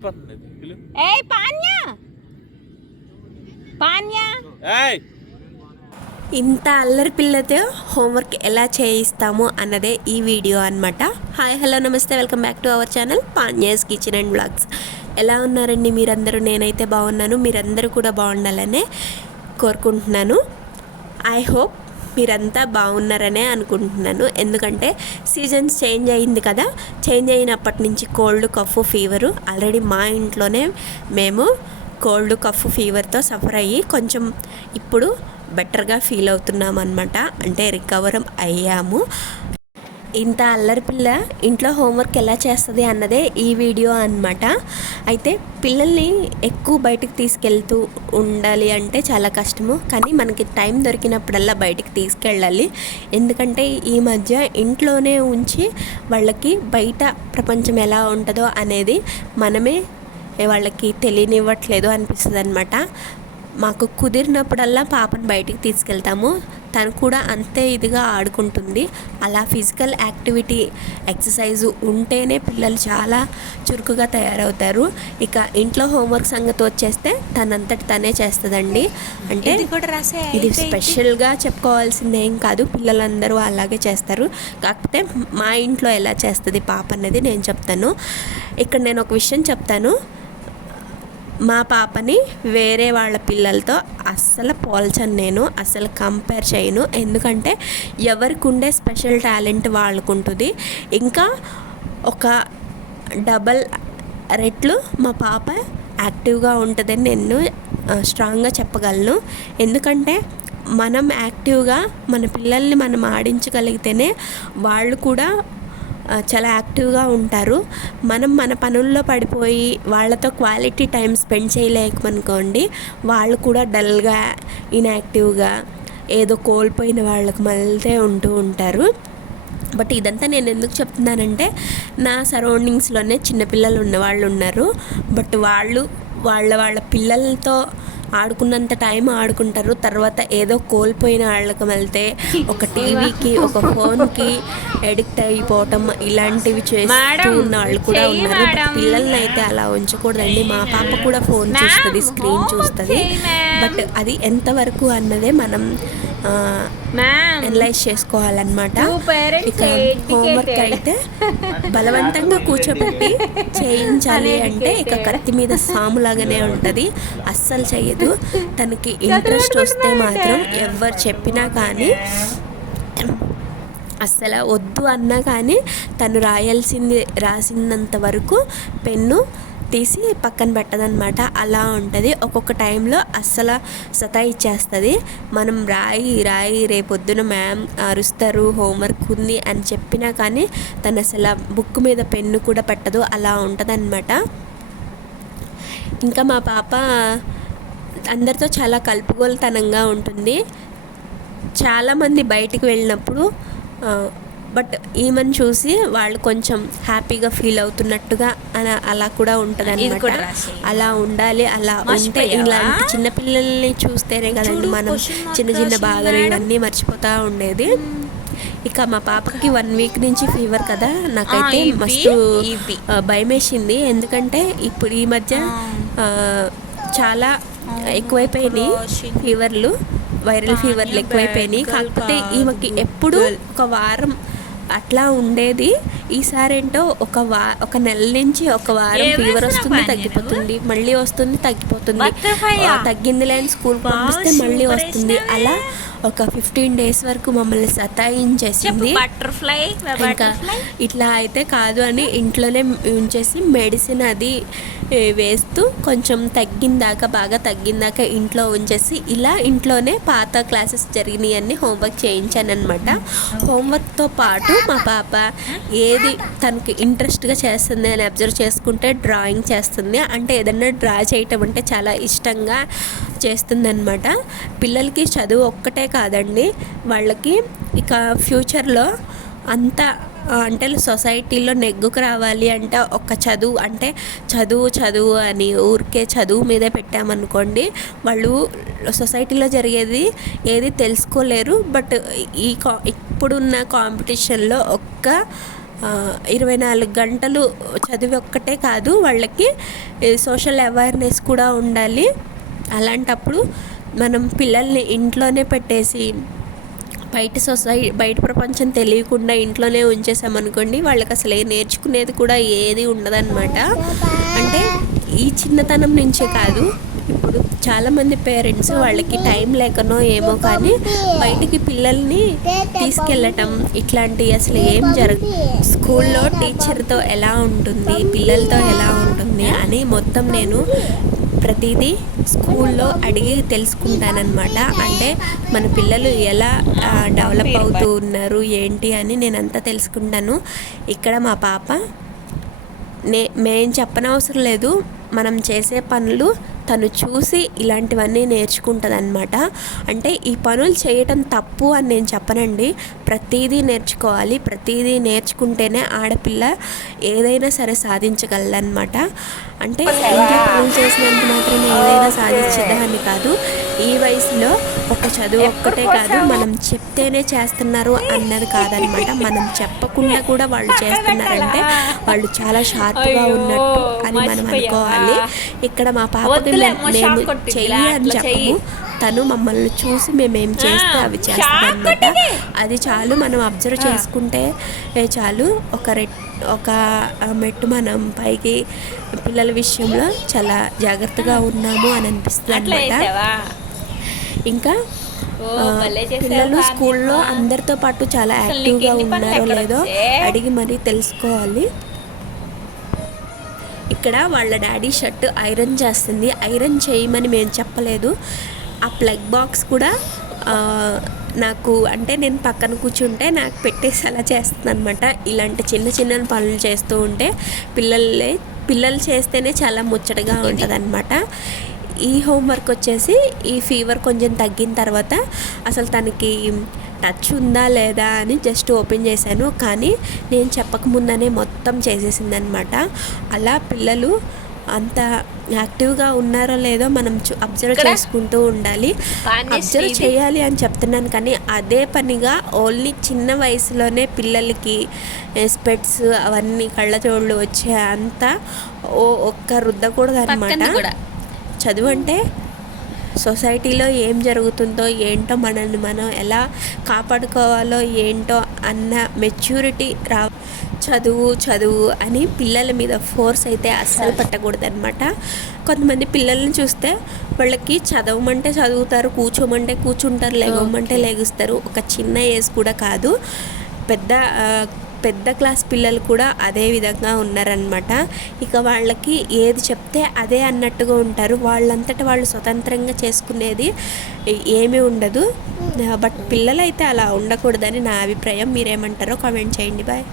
ఏయ్ పాన్యా పాన్యా ఏయ్ ఇంత అల్లరి పిల్లతో హోంవర్క్ ఎలా చేయిస్తాము అన్నదే ఈ వీడియో అన్నమాట. హాయ్ హలో నమస్తే, welcome back to our channel పాన్యాస్ కిచెన్ అండ్ బ్లాగ్స్. ఎలా ఉన్నారండి మీరందరూ? నేనైతే బాగున్నాను, మీరందరూ కూడా బాగుండాలనే కోరుకుంటున్నాను. ఐ హోప్ మీరంతా బాగున్నారనే అనుకుంటున్నాను. ఎందుకంటే సీజన్స్ చేంజ్ అయింది కదా, చేంజ్ అయినప్పటి నుంచి కోల్డ్ కఫ్ ఫీవరు ఆల్రెడీ మా ఇంట్లోనే మేము కోల్డ్ కఫ్ ఫీవర్తో సఫర్ అయ్యి కొంచెం ఇప్పుడు బెటర్గా ఫీల్ అవుతున్నాం అనమాట. అంటే రికవర్ అయ్యాము. ఇంత అల్లరి పిల్ల ఇంట్లో హోంవర్క్ ఎలా చేస్తుంది అన్నదే ఈ వీడియో అన్నమాట. అయితే పిల్లల్ని ఎక్కువ బయటికి తీసుకెళ్తూ ఉండాలి అంటే చాలా కష్టము, కానీ మనకి టైం దొరికినప్పుడల్లా బయటికి తీసుకెళ్ళాలి. ఎందుకంటే ఈ మధ్య ఇంట్లోనే ఉంచి వాళ్ళకి బయట ప్రపంచం ఎలా ఉంటుందో అనేది మనమే వాళ్ళకి తెలియనివ్వట్లేదు అనిపిస్తుంది అనమాట. మాకు కుదిరినప్పుడల్లా పాపను బయటికి తీసుకెళ్తాము. తను కూడా అంతే ఇదిగా ఆడుకుంటుంది. అలా ఫిజికల్ యాక్టివిటీ ఎక్సర్సైజు ఉంటేనే పిల్లలు చాలా చురుకుగా తయారవుతారు. ఇక ఇంట్లో హోంవర్క్ సంగతి వచ్చేస్తే తనంతటి తనే చేస్తుందండి. అంటే ఇది స్పెషల్గా చెప్పుకోవాల్సింది ఏం కాదు, పిల్లలందరూ అలాగే చేస్తారు. కాకపోతే మా ఇంట్లో ఎలా చేస్తుంది పాప అనేది నేను చెప్తాను. ఇక్కడ నేను ఒక విషయం చెప్తాను. మా పాపని వేరే వాళ్ళ పిల్లలతో అస్సలు పోల్చను, నేను అస్సలు కంపేర్ చేయను. ఎందుకంటే ఎవరికి ఉండే స్పెషల్ టాలెంట్ వాళ్ళకు ఉంటుంది. ఇంకా ఒక డబల్ రెట్లు మా పాప యాక్టివ్గా ఉంటుందని నేను స్ట్రాంగ్గా చెప్పగలను. ఎందుకంటే మనం యాక్టివ్గా మన పిల్లల్ని మనం ఆడించగలిగితేనే వాళ్ళు కూడా చాలా యాక్టివ్గా ఉంటారు. మనం మన పనుల్లో పడిపోయి వాళ్ళతో క్వాలిటీ టైం స్పెండ్ చేయలేకమనుకోండి, వాళ్ళు కూడా డల్గా ఇన్యాక్టివ్గా ఏదో కోల్పోయిన వాళ్ళకు మళ్ళీ ఉంటూ ఉంటారు. బట్ ఇదంతా నేను ఎందుకు చెప్తున్నానంటే నా సరౌండింగ్స్లోనే చిన్నపిల్లలు ఉన్నవాళ్ళు ఉన్నారు. బట్ వాళ్ళు వాళ్ళ పిల్లలతో ఆడుకున్నంత టైం ఆడుకుంటారు. తర్వాత ఏదో కోల్పోయిన వాళ్ళకి వెళ్తే ఒక టీవీకి ఒక ఫోన్కి ఎడిక్ట్ అయిపోవటం ఇలాంటివి చేస్తూ ఉన్న వాళ్ళు కూడా ఉన్నారు. పిల్లల్ని అయితే అలా ఉంచకూడదండి. మా పాప కూడా ఫోన్ చూస్తుంది, స్క్రీన్ చూస్తుంది. బట్ అది ఎంతవరకు అన్నదే మనం అనలైజ్ చేసుకోవాలన్నమాట. ఇక హోంవర్క్ అయితే బలవంతంగా కూర్చోబెట్టి చేయించాలి అంటే ఇక కత్తి మీద సాములాగానే ఉంటుంది, అస్సలు చెయ్యదు. తనకి ఇంట్రెస్ట్ వస్తే మాత్రం ఎవరు చెప్పినా కానీ అస్సలు వద్దు అన్నా కానీ తను రాసినంత వరకు పెన్ను తీసి పక్కన పెట్టదనమాట. అలా ఉంటుంది. ఒక్కొక్క టైంలో అస్సలు సతాయిచ్చేస్తుంది. మనం రాయి రేపొద్దున మ్యామ్ అరుస్తారు హోంవర్క్ ఉంది అని చెప్పినా కానీ తను అసలు బుక్ మీద పెన్ను కూడా పెట్టదు. అలా ఉంటుంది అనమాట. ఇంకా మా పాప అందరితో చాలా కలుపుగోలుతనంగా ఉంటుంది. చాలామంది బయటికి వెళ్ళినప్పుడు బట్ ఈమెను చూసి వాళ్ళు కొంచెం హ్యాపీగా ఫీల్ అవుతున్నట్టుగా అలా కూడా ఉంటుంది అనమాట. అలా ఉండాలి. అలా ఉంటే ఇలాంటి చిన్నపిల్లల్ని చూస్తేనే కదండి మనం చిన్న బాధలు ఇవన్నీ మర్చిపోతూ ఉండేది. ఇక మా పాపకి 1 వీక్ నుంచి ఫీవర్ కదా, నాకైతే మస్తు భయం వేసింది. ఎందుకంటే ఇప్పుడు ఈ మధ్య చాలా ఎక్కువైపోయినాయి ఫీవర్లు, వైరల్ ఫీవర్లు ఎక్కువైపోయినాయి. కాకపోతే ఈమెకి ఎప్పుడు ఒక వారం అట్లా ఉండేది. ఈసారి ఏంటో ఒక నెల నుంచి ఒక వారం ఫీవర్ వస్తుంది, తగ్గిపోతుంది, మళ్ళీ వస్తుంది, తగ్గిపోతుంది, తగ్గింది లేని స్కూల్ పంపిస్తే మళ్ళీ వస్తుంది. అలా ఒక 15 days వరకు మమ్మల్ని సతాయించేసింది. ఇంకా ఇట్లా అయితే కాదు అని ఇంట్లోనే ఉంచేసి మెడిసిన్ అది వేస్తూ కొంచెం బాగా తగ్గిందాక ఇంట్లో ఉంచేసి ఇలా ఇంట్లోనే పాత క్లాసెస్ జరిగినాయి అన్ని హోంవర్క్ చేయించాను అనమాట. హోంవర్క్తో పాటు మా పాప ఏది తనకి ఇంట్రెస్ట్గా చేస్తుంది అని అబ్జర్వ్ చేసుకుంటే డ్రాయింగ్ చేస్తుంది. అంటే ఏదన్నా డ్రా చేయటం అంటే చాలా ఇష్టంగా చేస్తుందన్నమాట. పిల్లలకి చదువు ఒక్కటే కాదండి, వాళ్ళకి ఇక ఫ్యూచర్లో అంతా అంటే సొసైటీలో నెగ్గుకు రావాలి అంటే ఒక చదువు అంటే చదువు అని ఊరికే చదువు మీదే పెట్టామనుకోండి, వాళ్ళు సొసైటీలో జరిగేది ఏది తెలుసుకోలేరు. బట్ ఇప్పుడున్న కాంపిటీషన్లో ఒక్క 24 గంటలు చదివి ఒక్కటే కాదు, వాళ్ళకి సోషల్ అవేర్నెస్ కూడా ఉండాలి. అలాంటప్పుడు మనం పిల్లల్ని ఇంట్లోనే పెట్టేసి బయట ప్రపంచం తెలియకుండా ఇంట్లోనే ఉంచేసామనుకోండి, వాళ్ళకి అసలు నేర్చుకునేది కూడా ఏది ఉండదన్నమాట. అంటే ఈ చిన్నతనం నుంచే కాదు, ఇప్పుడు చాలామంది పేరెంట్స్ వాళ్ళకి టైం లేకనో ఏమో కానీ బయటికి పిల్లల్ని తీసుకెళ్ళటం ఇట్లాంటివి అసలు ఏం స్కూల్లో టీచర్తో ఎలా ఉంటుంది, పిల్లలతో ఎలా ఉంటుంది అని మొత్తం నేను ప్రతిదీ స్కూల్లో అడిగి తెలుసుకుంటానన్నమాట. అంటే మన పిల్లలు ఎలా డెవలప్ అవుతూ ఉన్నారు ఏంటి అని నేనంతా తెలుసుకుంటాను. ఇక్కడ మా పాప మేం చెప్పనవసరం లేదు, మనం చేసే పనులు తను చూసి ఇలాంటివన్నీ నేర్చుకుంటుంది అనమాట. అంటే ఈ పనులు చేయటం తప్పు అని నేను చెప్పనండి, ప్రతిదీ నేర్చుకోవాలి. ప్రతిదీ నేర్చుకుంటేనే ఆడపిల్ల ఏదైనా సరే సాధించగలదన్నమాట. అంటే ఇంట్లో పనులు చేసినంత మాత్రం ఏదైనా సాధించేదాన్ని కాదు. ఈ వయసులో ఒక చదువు ఒక్కటే కాదు, మనం చెప్తేనే చేస్తున్నారు అన్నది కాదనమాట. మనం చెప్పకుండా కూడా వాళ్ళు చేస్తున్నారంటే వాళ్ళు చాలా షార్ప్గా ఉన్నట్టు అని మనం అనుకోవాలి. ఇక్కడ మా పాపకి మేము చెయ్యి అని చెప్పము, తను మమ్మల్ని చూసి మేమేం చేస్తే అవి చేస్తామన్నమాట. అది చాలు, మనం అబ్జర్వ్ చేసుకుంటే చాలు. ఒక మెట్టు మనం పైకి పిల్లల విషయంలో చాలా జాగ్రత్తగా ఉన్నాము అని అనిపిస్తుంది అన్నమాట. ఇంకా పిల్లలు స్కూల్లో అందరితో పాటు చాలా యాక్టివ్గా ఉన్నారో లేదో అడిగి మరీ తెలుసుకోవాలి. ఇక్కడ వాళ్ళ డాడీ షర్ట్ ఐరన్ చేస్తుంది. ఐరన్ చేయమని మేము చెప్పలేదు. ఆ ప్లగ్ బాక్స్ కూడా నాకు అంటే నేను పక్కన కూర్చుంటే నాకు పెట్టేసి అలా చేస్తుంది అనమాట. ఇలాంటి చిన్న చిన్న పనులు చేస్తూ ఉంటే పిల్లలు చేస్తేనే చాలా ముచ్చటగా ఉంటుంది అనమాట. ఈ హోంవర్క్ వచ్చేసి ఈ ఫీవర్ కొంచెం తగ్గిన తర్వాత అసలు తనకి టచ్ ఉందా లేదా అని జస్ట్ ఓపెన్ చేశాను, కానీ నేను చెప్పకముందనే మొత్తం చేసేసింది అనమాట. అలా పిల్లలు అంత యాక్టివ్గా ఉన్నారో లేదో మనం అబ్జర్వ్ చేసుకుంటూ ఉండాలి. అబ్జర్వ్ చేయాలి అని చెప్తున్నాను, కానీ అదే పనిగా ఓన్లీ చిన్న వయసులోనే పిల్లలకి స్పెట్స్ అవన్నీ కళ్ళజోళ్ళు వచ్చే అంతా ఒక్క రుద్దకూడదు అనమాట. చదువు అంటే సొసైటీలో ఏం జరుగుతుందో ఏంటో, మనల్ని మనం ఎలా కాపాడుకోవాలో ఏంటో అన్న మెచ్యూరిటీ చదువు అని పిల్లల మీద ఫోర్స్ అయితే అస్సలు పెట్టకూడదు అనమాట. కొంతమంది పిల్లల్ని చూస్తే వాళ్ళకి చదవమంటే చదువుతారు, కూర్చోమంటే కూర్చుంటారు, లెగవమంటే లెగుస్తారు. ఒక చిన్న ఏజ్ కూడా కాదు, పెద్ద క్లాస్ పిల్లలు కూడా అదే విధంగా ఉన్నారనమాట. ఇక వాళ్ళకి ఏది చెప్తే అదే అన్నట్టుగా ఉంటారు. వాళ్ళంతటా వాళ్ళు స్వతంత్రంగా చేసుకునేది ఏమీ ఉండదు. బట్ పిల్లలైతే అలా ఉండకూడదని నా అభిప్రాయం. మీరేమంటారో కామెంట్ చేయండి. బాయ్.